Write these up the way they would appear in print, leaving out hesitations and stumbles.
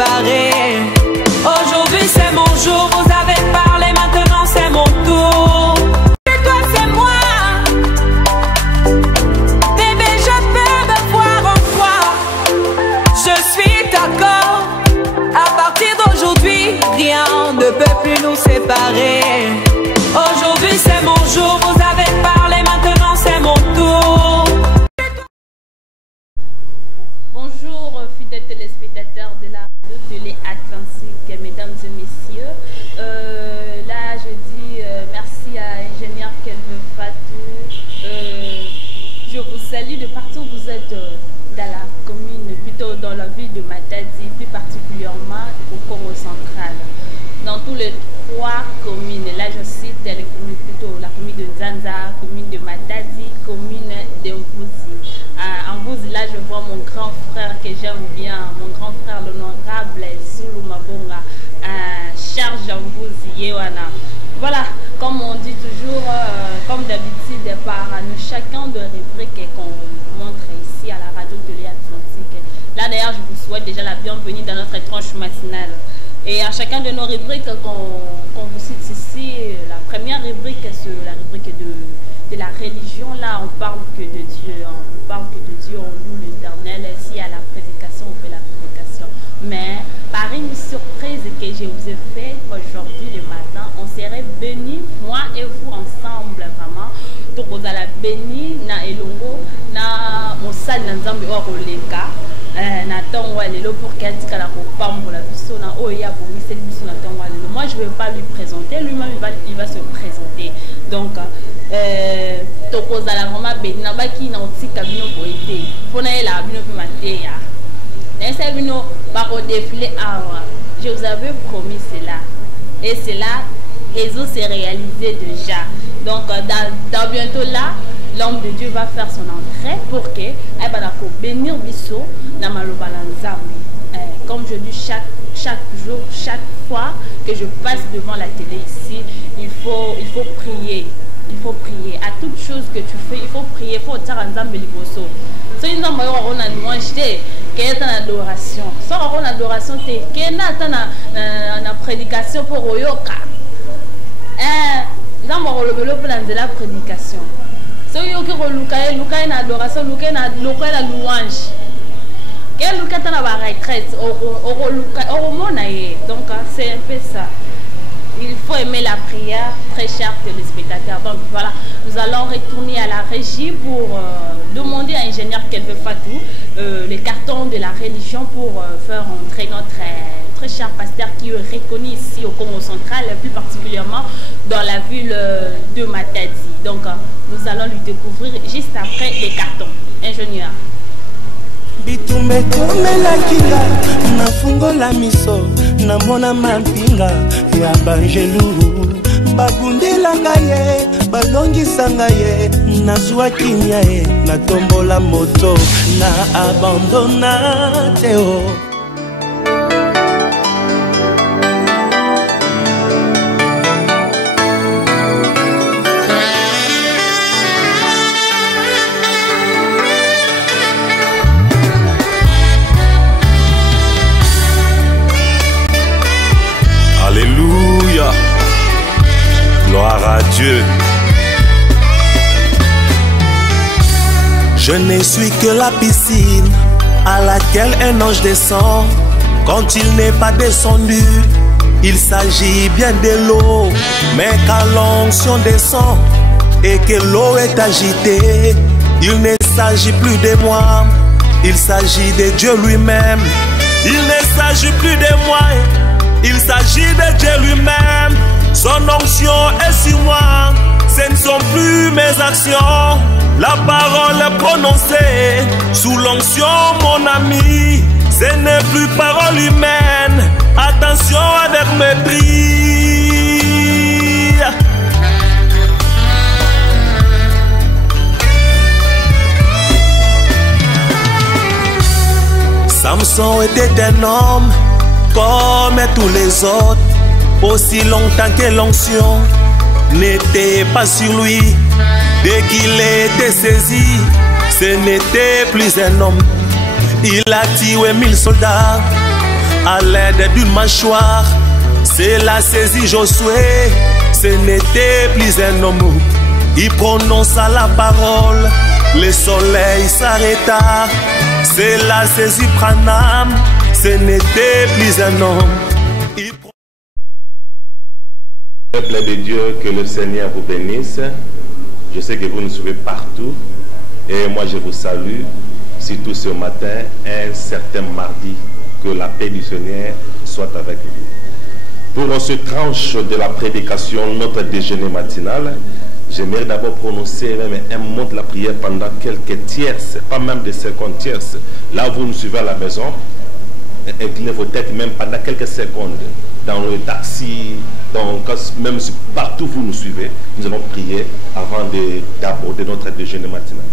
séparer. Aujourd'hui c'est mon jour, vous avez parlé, maintenant c'est mon tour. C'est toi, c'est moi. Bébé, je peux me voir en toi. Je suis d'accord. À partir d'aujourd'hui, rien ne peut plus nous séparer. Aujourd'hui c'est mon jour, vous avez parlé, maintenant c'est mon tour. Bonjour fidèles téléspectateurs de la radio télé Atlantique, mesdames et messieurs. Là je dis merci à ingénieur Kelvin Fatou. Je vous salue de partout où vous êtes dans la commune, plutôt dans la ville de Matadi, plus particulièrement au Congo central. Dans tous les 3 communes, là je cite les communes, plutôt la commune de Nzanza, commune de Matadi, commune de Mvouzi. En Mvouzi, là je vois mon grand frère que j'aime bien, mon grand frère l'honorable Zulu Mabonga, Charles Mvouzi Yewana. Voilà, comme on dit toujours, comme d'habitude, par nous chacun de rubriques qu'on montre ici à la radio télé Atlantique. Là d'ailleurs je vous souhaite déjà la bienvenue dans notre tranche matinale. Et à chacun de nos rubriques qu'on vous cite ici, la première rubrique, c'est la rubrique de la religion. Là, on parle que de Dieu. On parle que de Dieu, on loue l'Éternel. Si à la prédication, on fait la prédication. Mais par une surprise que je vous ai fait aujourd'hui le matin, on serait bénis, moi et vous ensemble, vraiment. Donc, vous allez béni na elongo, na mosali na nzambe o roleka. Moi je ne vais pas lui présenter, lui-même il va se présenter. Donc je vous avais promis cela et cela s'est réalisé déjà. Donc dans bientôt là, l'homme de Dieu va faire son entrée pour que bénir Bisso na maloba na Nzambe. Comme je dis chaque jour, chaque fois que je passe devant la télé ici, il faut prier. Il faut prier. À toute chose que tu fais, il faut prier. Il faut dire à Nzambe liboso. Si nous avons une louange, qu'il y ait une adoration. Si nous avons une adoration, qu'il y ait une prédication pour Oyoka. Nous avons la prédication. Si vous avez une adoration, vous avez une louange. Donc c'est un peu ça. Il faut aimer la prière, très chers téléspectateurs. Donc voilà, nous allons retourner à la régie pour demander à ingénieur Kelvin Fatou les cartons de la religion pour faire entrer notre très cher pasteur qui est reconnu ici au Congo central, plus particulièrement dans la ville de Matadi. Donc nous allons lui découvrir juste après les cartons. Ingénieur. Bitumbe komela kinga nafungola miso namona mampinga ya banjelu bagundela ngaye balongisa ngaye nazwa kinya ye natombola moto na abandona teo. Alléluia, gloire à Dieu. Je ne suis que la piscine à laquelle un ange descend. Quand il n'est pas descendu, il s'agit bien de l'eau. Mais quand l'onction descend et que l'eau est agitée, il ne s'agit plus de moi, il s'agit de Dieu lui-même. Il ne s'agit plus de moi, il s'agit de Dieu lui-même. Son onction est sur moi. Ce ne sont plus mes actions. La parole est prononcée sous l'onction, mon ami. Ce n'est plus parole humaine. Attention avec mépris. Samson était un homme comme tous les autres, aussi longtemps que l'onction n'était pas sur lui. Dès qu'il était saisi, ce n'était plus un homme. Il a tué 1000 soldats à l'aide d'une mâchoire. C'est la saisie Josué, ce n'était plus un homme. Il prononça la parole, le soleil s'arrêta. C'est la saisie Branham, ce n'était plus un homme. Peuple de Dieu, que le Seigneur vous bénisse. Je sais que vous nous suivez partout. Et moi je vous salue, surtout ce matin, un certain mardi. Que la paix du Seigneur soit avec vous. Pour ce tranche de la prédication, notre déjeuner matinal, j'aimerais d'abord prononcer même un mot de la prière pendant quelques tierces, pas même des 50 tierces. Là où vous nous suivez à la maison, inclinez vos têtes même pendant quelques secondes. Dans le taxi, même si partout vous nous suivez, nous allons prier avant d'aborder notre déjeuner matinal.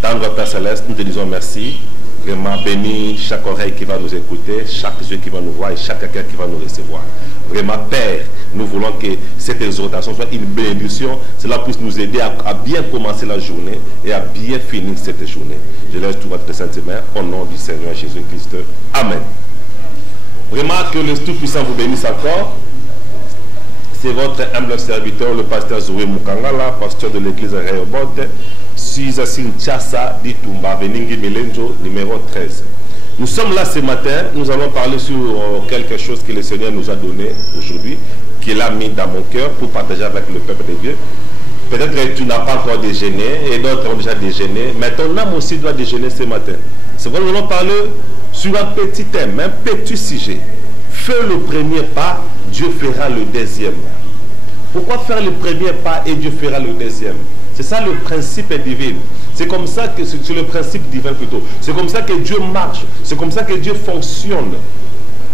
Tendre Père Céleste, nous te disons merci. Vraiment bénis chaque oreille qui va nous écouter, chaque yeux qui va nous voir et chaque cœur qui va nous recevoir. Vraiment Père, nous voulons que cette exhortation soit une bénédiction. Cela puisse nous aider à bien commencer la journée et à bien finir cette journée. Je laisse tout votre sainte main au nom du Seigneur Jésus-Christ. Amen. Vraiment que le Tout-Puissant vous bénisse encore. C'est votre humble serviteur, le pasteur Zoé Mukangala, pasteur de l'église Rehoboth, Suizasin Tchassa, Ditumba, Beningi Melenjo, numéro 13. Nous sommes là ce matin, nous allons parler sur quelque chose que le Seigneur nous a donné aujourd'hui, qu'il a mis dans mon cœur pour partager avec le peuple de Dieu. Peut-être que tu n'as pas encore déjeuné et d'autres ont déjà déjeuné, mais ton âme aussi doit déjeuner ce matin. C'est pourquoi nous allons parler sur un petit thème, un petit sujet. Fais le premier pas, Dieu fera le deuxième. Pourquoi faire le premier pas et Dieu fera le deuxième? C'est ça le principe divin. C'est comme ça que c'est le principe divin plutôt. C'est comme ça que Dieu marche. C'est comme ça que Dieu fonctionne.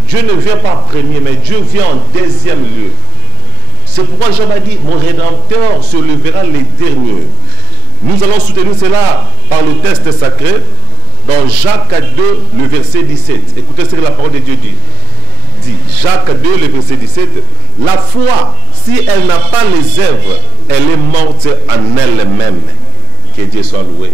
Dieu ne vient pas en premier, mais Dieu vient en deuxième lieu. C'est pourquoi Job a dit, mon Rédempteur se levera les derniers. Nous allons soutenir cela par le texte sacré dans Jacques 2, le verset 17. Écoutez ce que la parole de Dieu dit. Jacques 2, le verset 17. La foi, si elle n'a pas les œuvres, elle est morte en elle-même. Que Dieu soit loué.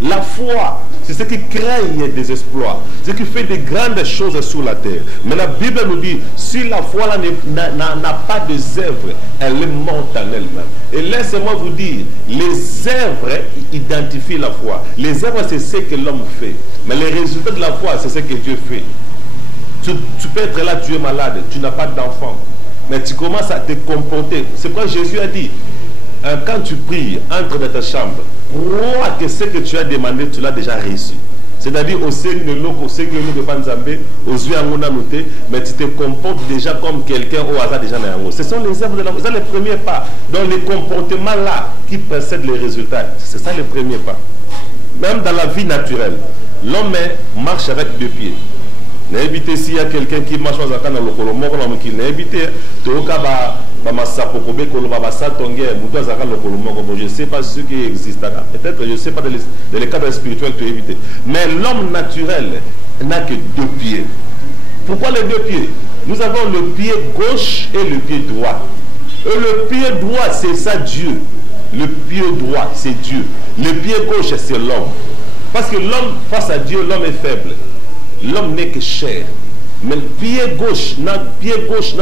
La foi, c'est ce qui crée des exploits, ce qui fait de grandes choses sur la terre. Mais la Bible nous dit, si la foi n'a pas de œuvres, elle est morte en elle-même. Et laissez-moi vous dire, les œuvres identifient la foi. Les œuvres, c'est ce que l'homme fait. Mais les résultats de la foi, c'est ce que Dieu fait. Tu peux être là, tu es malade, tu n'as pas d'enfant, mais tu commences à te comporter. C'est pourquoi Jésus a dit, quand tu pries, entre dans ta chambre, crois que ce que tu as demandé, tu l'as déjà reçu. C'est-à-dire, au Seigneur, au Seigneur, aux yeux à noté, mais tu te comportes déjà comme quelqu'un au hasard déjà dans. Ce sont les œuvres de la foi, c'est les premiers pas. Donc, les comportements là qui précèdent les résultats, c'est ça les premiers pas. Même dans la vie naturelle, l'homme marche avec deux pieds. N'invitez s'il y a quelqu'un qui marche dans le colombo, n'invitez, je ne sais pas ce qui existe. Peut-être, je ne sais pas dans les cadres spirituels que tu évites. Mais l'homme naturel n'a que deux pieds. Pourquoi les deux pieds? Nous avons le pied gauche et le pied droit. Et le pied droit, c'est ça Dieu. Le pied droit, c'est Dieu. Le pied gauche, c'est l'homme. Parce que l'homme, face à Dieu, l'homme est faible. L'homme n'est que chair. Mais le pied gauche na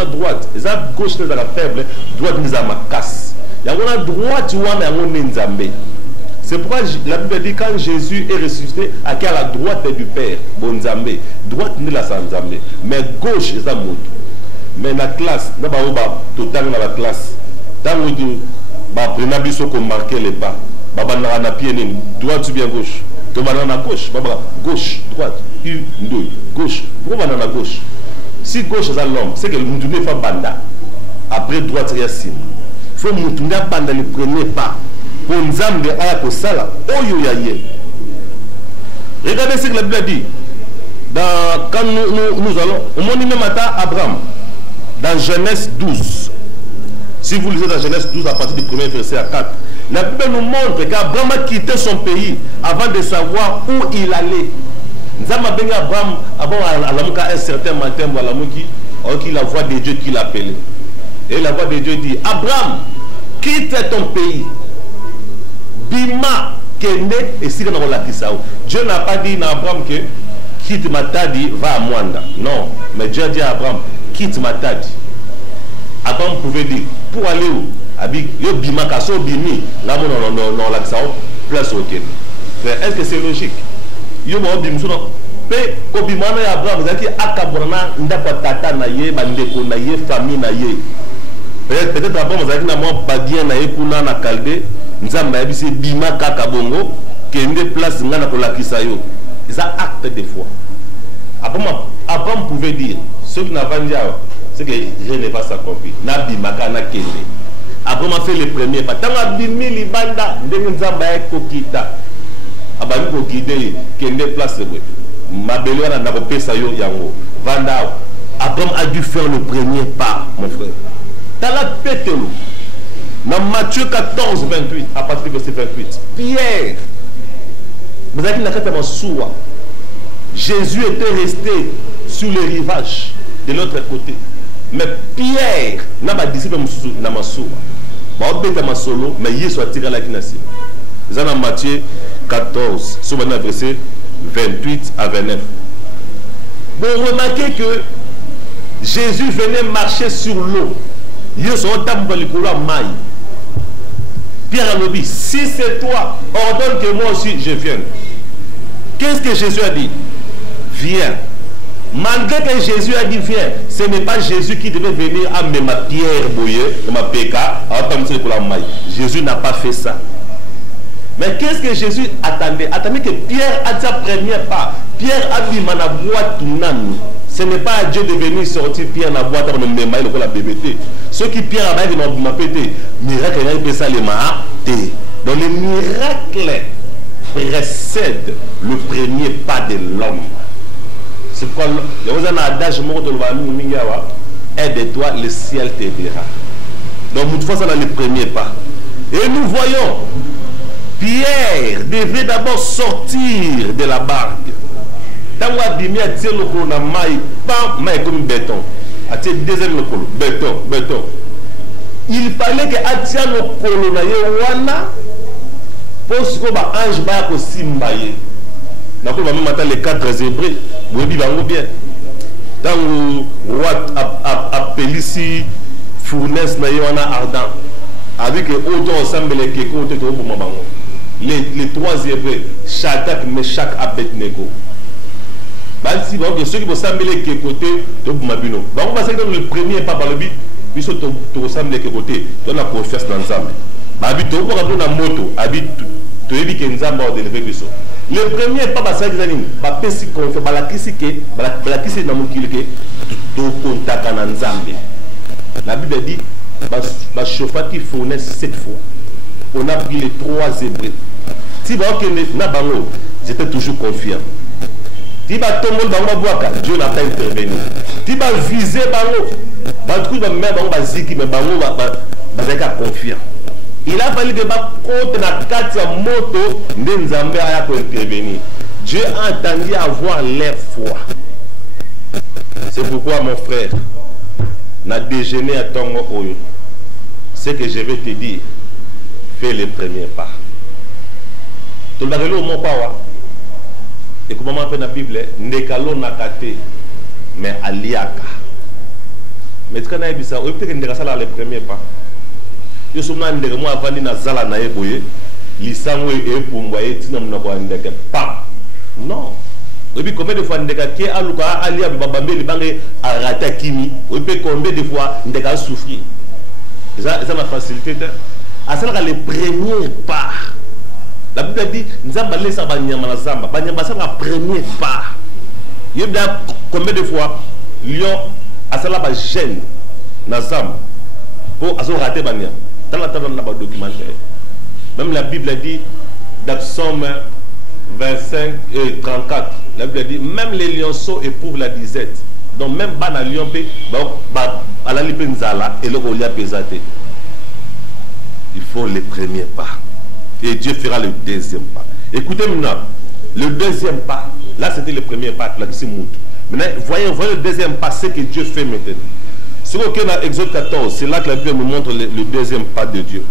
droite. La gauche n'est la faible, droite n'est la casse. Il y a une droite, tu vois, mais c'est pourquoi la Bible dit quand Jésus est ressuscité, à la droite du Père, bon Zambé. Droite n'est la sans Zambé. Mais gauche est la moto. Mais la classe, n'a pas total dans la classe. Dans le dit, prenez biso qu'on marque les pas. Na pied droite ou bien gauche. Tu vas dans la gauche, gauche, droite, une, deux, gauche. Pourquoi on va dans la gauche? Si gauche est l'homme, c'est que le monde n'est pas banda. Après droite, il y a sim. Il faut que le monde banda le premier pas. Pour nous amener à la sala, regardez ce que la Bible dit. Quand nous allons, au moment même à Abraham, dans Genèse 12. Si vous lisez dans Genèse 12 à partir du premier verset à 4, la Bible nous montre qu'Abraham a quitté son pays avant de savoir où il allait. Nous avons béni Abraham avant un certain matin, la voix de Dieu qui l'appelait. Et la voix de Dieu dit, Abraham, quitte ton pays. Bima, Kende, et si Dieu n'a pas dit à Abraham que quitte Matadi, va à Mwanda. Non, mais Dieu a dit à Abraham, quitte Matadi. Abraham pouvait dire, pour aller où? Yo bima kaso bimi, là non l'accent place au Kenya. Est-ce que c'est logique? Yo mo bimso non. Pe ko bimana ya Abraham zaki akabrana ndapa tata na ye, bandeko na ye, famille na ye. Peut-être Abraham zaki na mo badien na ye kuna na Kalde, nzamba ya bisi bima kaka bongo, kende place ngana ko lakisa yo. C'est un acte de foi. Abraham pouvait dire, ceux qui n'ont pas dit, c'est que je n'ai pas s'accompli. Nabi Makana Kende. Abraham a fait le premier pas. Tant Abimi Libanda, Ndenzamba Kokita. Abami Kokide, Kende place. Mabelora n'a pas payé yo yango. Vanda. Abraham a dû faire le premier pas, mon frère. Dans la pételo. Dans Matthieu 14, 28, à partir du verset 28. Pierre. Vous avez dit Jésus était resté sur le rivage de l'autre côté. Mais Pierre n'a pas disciple n'a pas soua. Mais il soit tiré la kinasi. C'est dans Matthieu 14, sur le verset 28 à 29. Bon, remarquez que Jésus venait marcher sur l'eau. Il y a son temps pour le couloir maille. Pierre a dit, si c'est toi, ordonne que moi aussi je vienne. Qu'est-ce que Jésus a dit? Viens. Malgré que Jésus a dit viens, ce n'est pas Jésus qui devait venir amener ma pierre bouillée, ma péka, Jésus n'a pas fait ça. Mais qu'est-ce que Jésus attendait? Attendait que Pierre a dit sa première part. Pierre a dit ma boîte tournante. Ce n'est pas à Dieu de venir sortir Pierre dans la boîte pour me mettre la BBT. Ceux qui Pierre a dit non, m'a pété. Miracle, il a ça les maté. Donc les miracles précède le premier pas de l'homme. C'est pourquoi il y a un adage mort de l'Ouamingawa, aide-toi, le ciel t'aidera. Donc, toutefois, ça dans le premier pas. Et nous voyons, Pierre devait d'abord sortir de la barque. Tant qu'on a mis à tirer le colo dans le maï, pas maï comme béton. À tirer deuxième le colo, béton. Il fallait que à tirer le colo dans le pour ce que l'ange va aussi m'ailler. Nous avons même les 4 zébrés. Vous voyez bien. Dans le roi appelé ici, fournaise, on a ardent. Avec autant ensemble les kékos, les 3 zébrés, Shadrach, Meshach, Abednego. Si ceux qui vont s'embêter les kékos, on va passer dans le premier pas par le but, puis on va s'embêter les kékos, on a confiance dans l'ensemble. Habite au cours de la moto, habite tu es dit que nous avons élevé le son. Le premier pas parce que nous pas penser qu'on fait balakisi que balakisi na mukilike to contact na nzambe. La Bible dit ba chauffati fournaise 7 fois. On a pris les 3 zébrés. Si va que na bango, j'étais toujours confiant. Si va tomber bango boaka, Dieu n'a pas intervenu. Si va viser bango, ba tout ba même bango ba ziki mais bango ba confiant. Il a fallu que ma côte na katia moto n'enzambe a intervenir. Dieu a entendu avoir leur foi. C'est pourquoi mon frère n'a déjeuné à ton oyo. Ce que je vais te dire, fais le premier pas. Tu l'as lu au mot pas. Et comment on fait dans la Bible, nekalo nakate mais aliaka. Mais quand on a dit ça, on peut que nous ça le premier pas. Yo somna ndeke mo avandi na zala na eboye lisango epumbwa etina munako ndeke pa non obi combien de fois ndeka ke aluka ali ababambeli bange arata kimi obi combien de fois ndeka souffrir ça ma facilité à ça le premier pas la Bible dit nzamba lesa banyama na zamba banyama ça le premier pas yebda combien de fois lion asala ba gêne na zamba pour aso rater banyama. Dans la table, on a documentaire. Même la Bible dit, dans Psaume 25 et 34, la Bible dit, même les lionceaux éprouvent la disette. Donc, même Bana Lion, à la Lipenzala, et le Rolia Pesate. Il faut le premier pas. Et Dieu fera le deuxième pas. Écoutez maintenant, le deuxième pas, là c'était le premier pas, là qui monte. Maintenant, voyez le deuxième pas, ce que Dieu fait maintenant. Ce qu'on a dans Exode 14, c'est là que la Bible nous montre le deuxième pas de Dieu.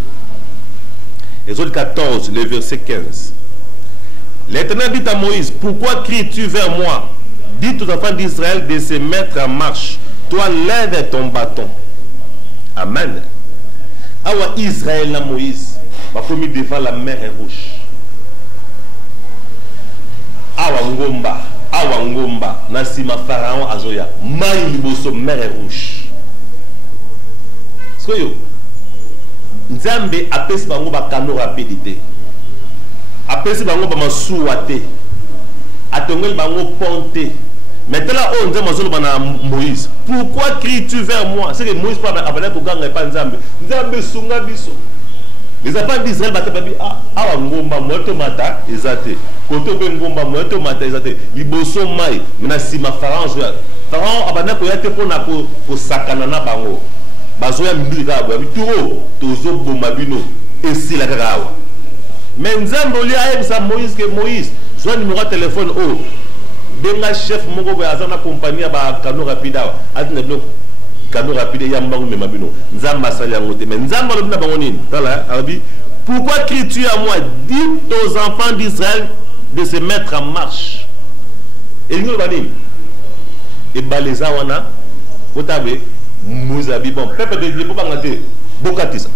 Exode 14, le verset 15. L'Éternel dit à Moïse, pourquoi cries-tu vers moi? Dites aux enfants d'Israël de se mettre en marche. Toi, lève ton bâton. Amen. Awa Israël, la Moïse, va commis devant la mer rouge. Awa Ngomba, Nasima Pharaon Azoya, Maï Liboso, mer rouge. Ce que yo, Nzambe apesi bango ba kano rapidité. Apesi bango ba masuwate. Atongel bango ponte. Maintenant, on dit Moïse, pourquoi cries-tu vers moi? C'est que Moïse parle à Koganga et pas Nzambe. Nzambe sunga biso. Les enfants d'Israël battent babi ah ngomba moto mata ezate. Koto be ngomba moto mata ezate. Liboso mai menasima Pharaon joa. Pharaon abana ko yate pona ko sakana na bango. Bazoya mbika babi turo tozo boma bino esila kakawa. Mais Nzambe oli ayebisa Moïse que Moïse, soit numéro de téléphone oh. Benga chef moko boya azana compagnie ba kano rapide awa atina bino kano rapide ya mbangu mema bino nzamba sali yango te mais nzamba lobina bango nini tala abi pourquoi cries-tu à moi? Dites aux enfants d'Israël de se mettre en marche. Et nous bani et baleza wana otabe muzabi bon peuple de Dieu pas ngate bokatisa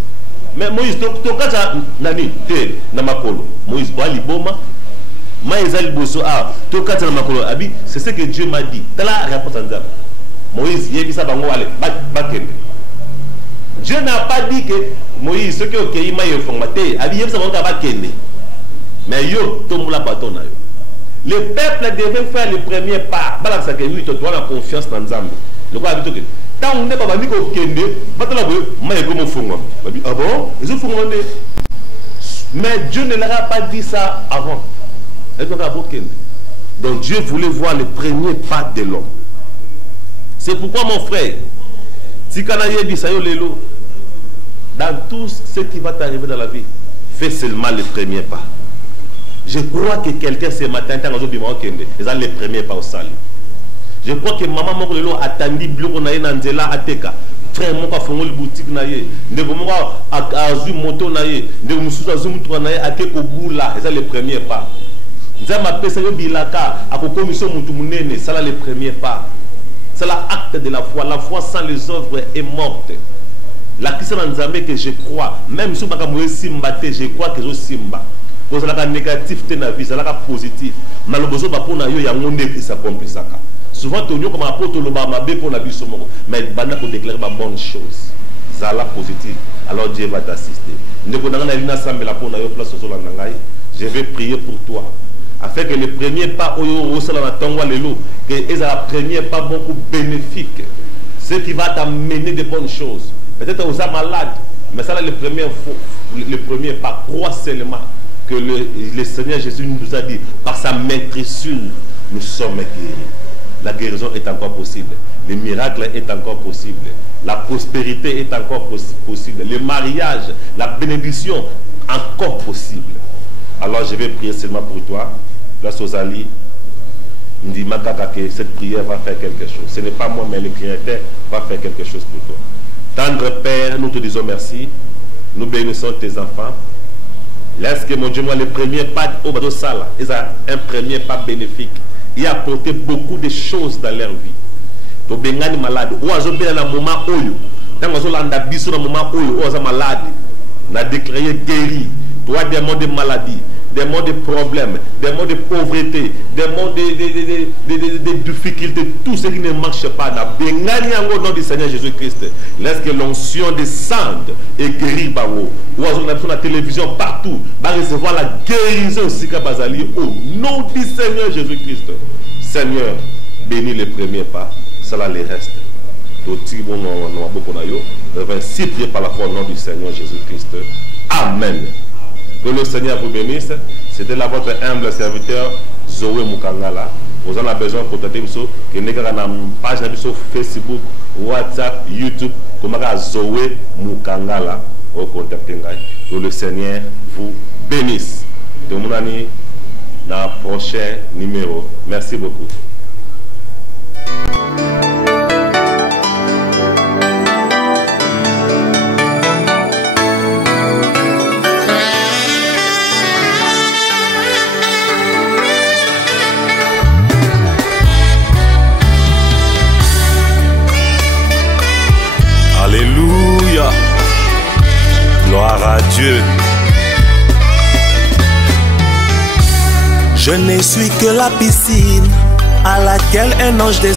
mais Moïse to kacha nani te na makolo Moïse ba liboma. C'est ce que Dieu m'a dit. Moïse, Dieu n'a pas dit que Moïse, ce que il m'a formaté, mais yo, le peuple devait faire le premier pas. Oui, tu dois la confiance dans Nzambe. Le quoi habite tant on n'est pas dit qu'au Kende, ah bon, mais Dieu ne leur a pas dit ça avant. Donc Dieu voulait voir le premier pas de l'homme. C'est pourquoi mon frère, dans tout ce qui va t'arriver dans la vie, fais seulement le premier pas. Je crois que quelqu'un ce matin, ils ont le premier pas au salut. Je crois que maman a attendu le ateka. Frère, mon papa a boutique naie, ne mon a azu moto naie, ne mususu azu mutu naie ateko bula, c'est le premier pas. Nzamba pesa yo bilaka akokomisa mutu munene, ça là le premier pas. C'est l'acte de la foi. La foi sans les œuvres est morte. La Christian Nzambe que je crois, même si je simba, je crois que je simba. Parce que la négatif te na vie, c'est la positif. Malobozo ba pona yo yangonde qui s'accomplit ça. Souvent tonyo comme apôtre lo ba mabe pour la vie somo, mais bana ko déclarer ba bonne chose. Ça la positive. Alors Dieu va t'assister. Ndeko nanga lina sambela pona yo place ozola ngai. Je vais prier pour toi. Afin que le premier pas au sol na tongwa lelo, que c'est le premier pas beaucoup bénéfique. Ce qui va t'amener de bonnes choses. Peut-être aux âmes malades, mais ça là le premier pas. Crois seulement que le Seigneur Jésus nous a dit, par sa maîtrisure, nous sommes guéris. La guérison est encore possible. Le miracle est encore possible. La prospérité est encore possible. Le mariage, la bénédiction, encore possible. Alors je vais prier seulement pour toi. Grâce aux alliés, on dit que cette prière va faire quelque chose. Ce n'est pas moi, mais le Créateur va faire quelque chose pour toi. Tendre Père, nous te disons merci. Nous bénissons tes enfants. Laisse que mon Dieu, moi, le premier pas au bateau sala, ils ont un premier pas bénéfique. Il a apporté beaucoup de choses dans leur vie. Tu es malade. Ou à un moment où tu es moment où malade. On a déclaré guéri. Tu as des mots de maladie, des mots de problèmes, des mots de pauvreté, des mots de difficultés, tout ce qui ne marche pas. Au nom du Seigneur Jésus-Christ, laisse que l'onction descende et guérit Bango. Ou on a sur la télévision partout, va recevoir la guérison Sika Bazali au nom du Seigneur Jésus-Christ. Seigneur, bénis les premiers pas, cela les reste. Ainsi prié par la foi au nom du Seigneur Jésus-Christ. Amen. Que le Seigneur vous bénisse. C'était là votre humble serviteur Zoé Mukangala. Vous en avez besoin de contacter que nous avons une page sur Facebook, WhatsApp, YouTube. Comme Zoé Mukangala. Au contact. Que le Seigneur vous bénisse. De mon ami dans le prochain numéro. Merci beaucoup. Dieu. Je ne suis que la piscine à laquelle un ange descend.